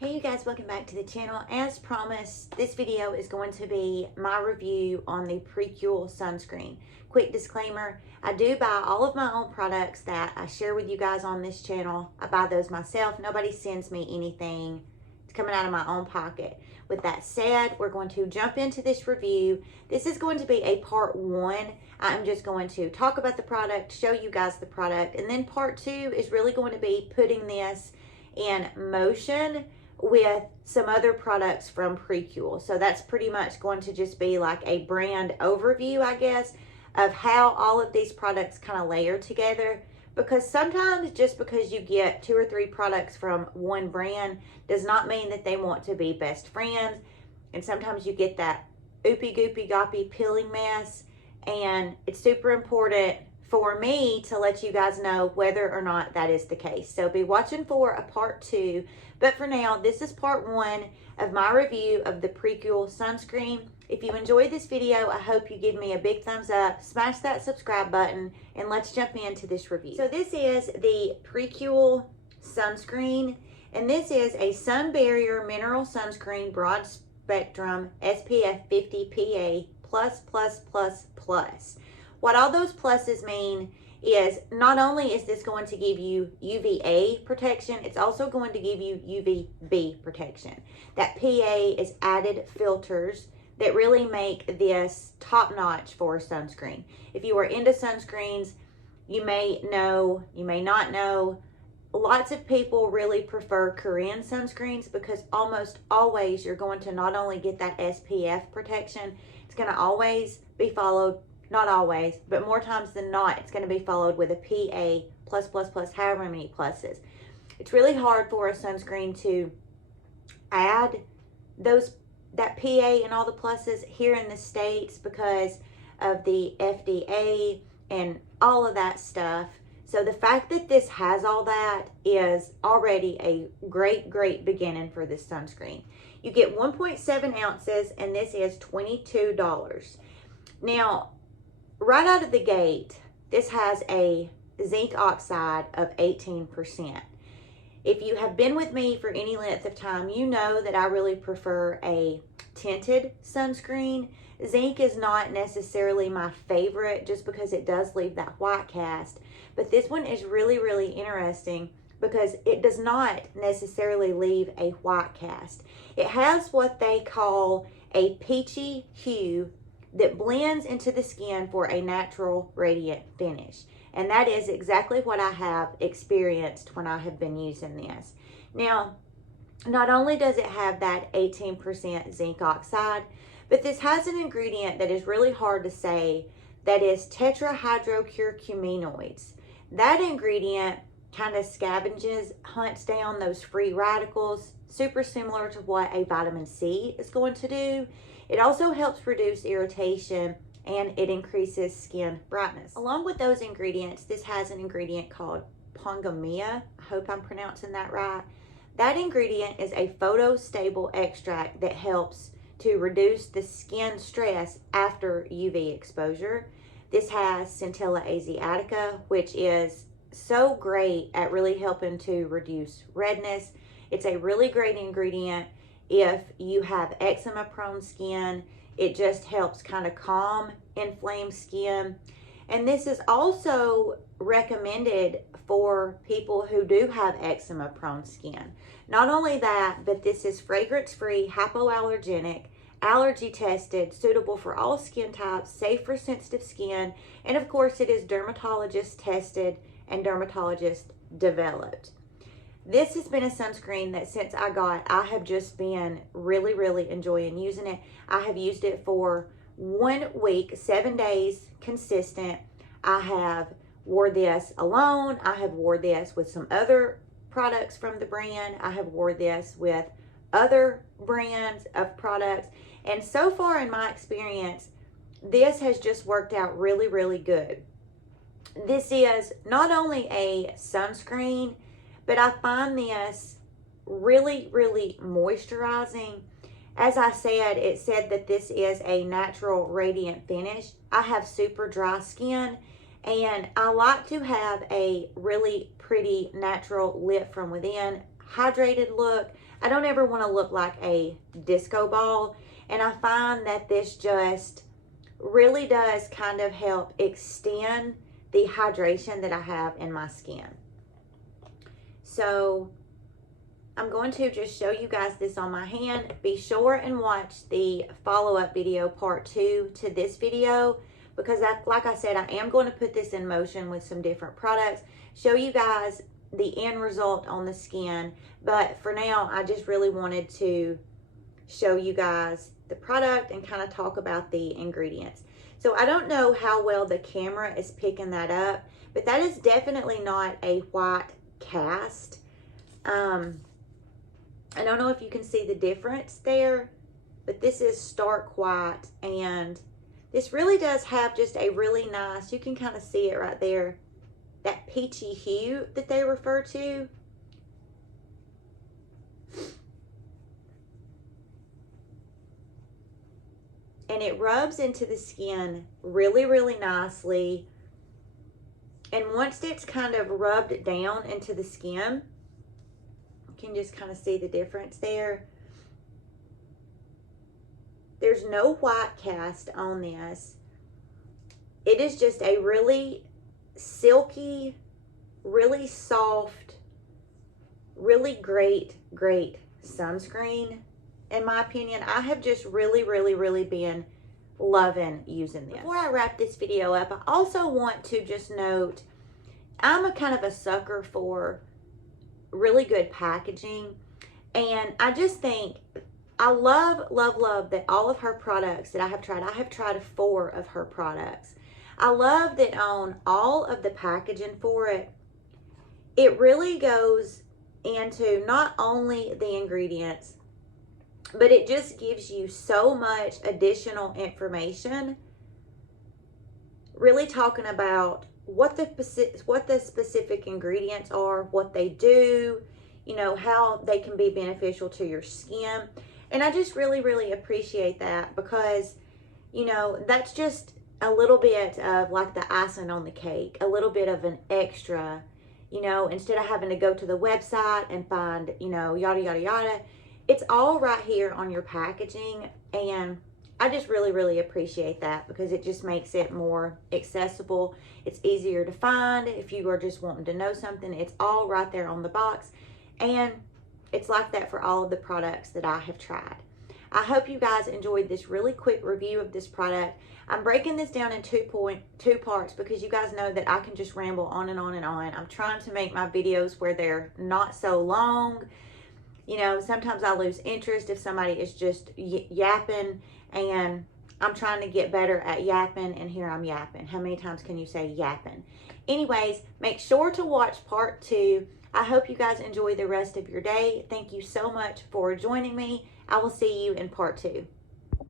Hey you guys, welcome back to the channel. As promised, this video is going to be my review on the Prequel Sunscreen. Quick disclaimer, I do buy all of my own products that I share with you guys on this channel. I buy those myself. Nobody sends me anything. It's coming out of my own pocket. With that said, we're going to jump into this review. This is going to be a part one. I'm just going to talk about the product, show you guys the product, and then part two is really going to be putting this in motion with some other products from Prequel. So that's pretty much going to just be like a brand overview, I guess, of how all of these products kind of layer together. Because sometimes just because you get 2 or 3 products from one brand does not mean that they want to be best friends. And sometimes you get that oopy goopy goppy peeling mess. And it's super important for me to let you guys know whether or not that is the case. So be watching for a part 2. But for now, this is part 1 of my review of the Prequel Sunscreen. If you enjoyed this video, I hope you give me a big thumbs up, smash that subscribe button, and let's jump into this review. So this is the Prequel Sunscreen, and this is a sun barrier mineral sunscreen broad spectrum SPF 50 PA++++. What all those pluses mean is not only is this going to give you UVA protection, it's also going to give you UVB protection. That PA is added filters that really make this top notch for a sunscreen. If you are into sunscreens, you may know, you may not know, lots of people really prefer Korean sunscreens because almost always you're going to not only get that SPF protection, it's going to always be followed, not always, but more times than not, it's going to be followed with a PA+++, however many pluses. It's really hard for a sunscreen to add that PA and all the pluses here in the States because of the FDA and all of that stuff. So the fact that this has all that is already a great beginning for this sunscreen. You get 1.7 ounces and this is $22. Now, right out of the gate, this has a zinc oxide of 18%. If you have been with me for any length of time, you know that I really prefer a tinted sunscreen. Zinc is not necessarily my favorite just because it does leave that white cast. But this one is really interesting because it does not necessarily leave a white cast. It has what they call a peachy hue that blends into the skin for a natural radiant finish. And that is exactly what I have experienced when I have been using this. Now, not only does it have that 18% zinc oxide, but this has an ingredient that is really hard to say, that is tetrahydrocurcuminoids. That ingredient kind of scavenges, hunts down those free radicals, super similar to what a vitamin C is going to do. It also helps reduce irritation and it increases skin brightness. Along with those ingredients, this has an ingredient called pongamia. I hope I'm pronouncing that right. That ingredient is a photostable extract that helps to reduce the skin stress after UV exposure. This has Centella asiatica, which is so great at really helping to reduce redness. It's a really great ingredient if you have eczema prone skin. It just helps kind of calm inflamed skin. And this is also recommended for people who do have eczema prone skin. Not only that, but this is fragrance free, hypoallergenic, allergy tested, suitable for all skin types, safe for sensitive skin, and of course it is dermatologist tested and dermatologist developed. This has been a sunscreen that since I have just been really enjoying using it. I have used it for 1 week, 7 days consistent. I have wore this alone. I have wore this with some other products from the brand. I have wore this with other brands of products. And so far in my experience, this has just worked out really good. This is not only a sunscreen, but I find this really moisturizing. As I said, it said that this is a natural radiant finish. I have super dry skin and I like to have a really pretty natural lit from within, hydrated look. I don't ever want to look like a disco ball. And I find that this just really does kind of help extend the hydration that I have in my skin. So I'm going to just show you guys this on my hand. Be sure and watch the follow-up video, part 2 to this video, because like I said, I am going to put this in motion with some different products, show you guys the end result on the skin. But for now, I just really wanted to show you guys the product and kind of talk about the ingredients. So I don't know how well the camera is picking that up, but that is definitely not a white cast. I don't know if you can see the difference there, but this is stark white, and this really does have just a really nice, you can kind of see it right there, that peachy hue that they refer to. And it rubs into the skin really, really nicely. And once it's kind of rubbed down into the skin, you can just kind of see the difference there. There's no white cast on this. It is just a really silky, really soft, really great sunscreen. In my opinion, I have just really been loving using this. Before I wrap this video up, I also want to just note, I'm a kind of a sucker for really good packaging. And I just think, I love that all of her products that I have tried 4 of her products. I love that on all of the packaging for it, it really goes into not only the ingredients, but it just gives you so much additional information, really talking about what the specific ingredients are, what they do, you know, how they can be beneficial to your skin. And I just really appreciate that, because, you know, that's just a little bit of like the icing on the cake, a little bit of an extra, you know, instead of having to go to the website and find, you know, yada. It's all right here on your packaging, and I just really appreciate that, because it just makes it more accessible. It's easier to find if you are just wanting to know something. It's all right there on the box, and it's like that for all of the products that I have tried. I hope you guys enjoyed this really quick review of this product. I'm breaking this down in two parts, because you guys know that I can just ramble on and on and on. I'm trying to make my videos where they're not so long. You know, sometimes I lose interest if somebody is just yapping, and I'm trying to get better at yapping, and here I'm yapping. How many times can you say yapping? Anyways, make sure to watch part 2. I hope you guys enjoy the rest of your day. Thank you so much for joining me. I will see you in part 2.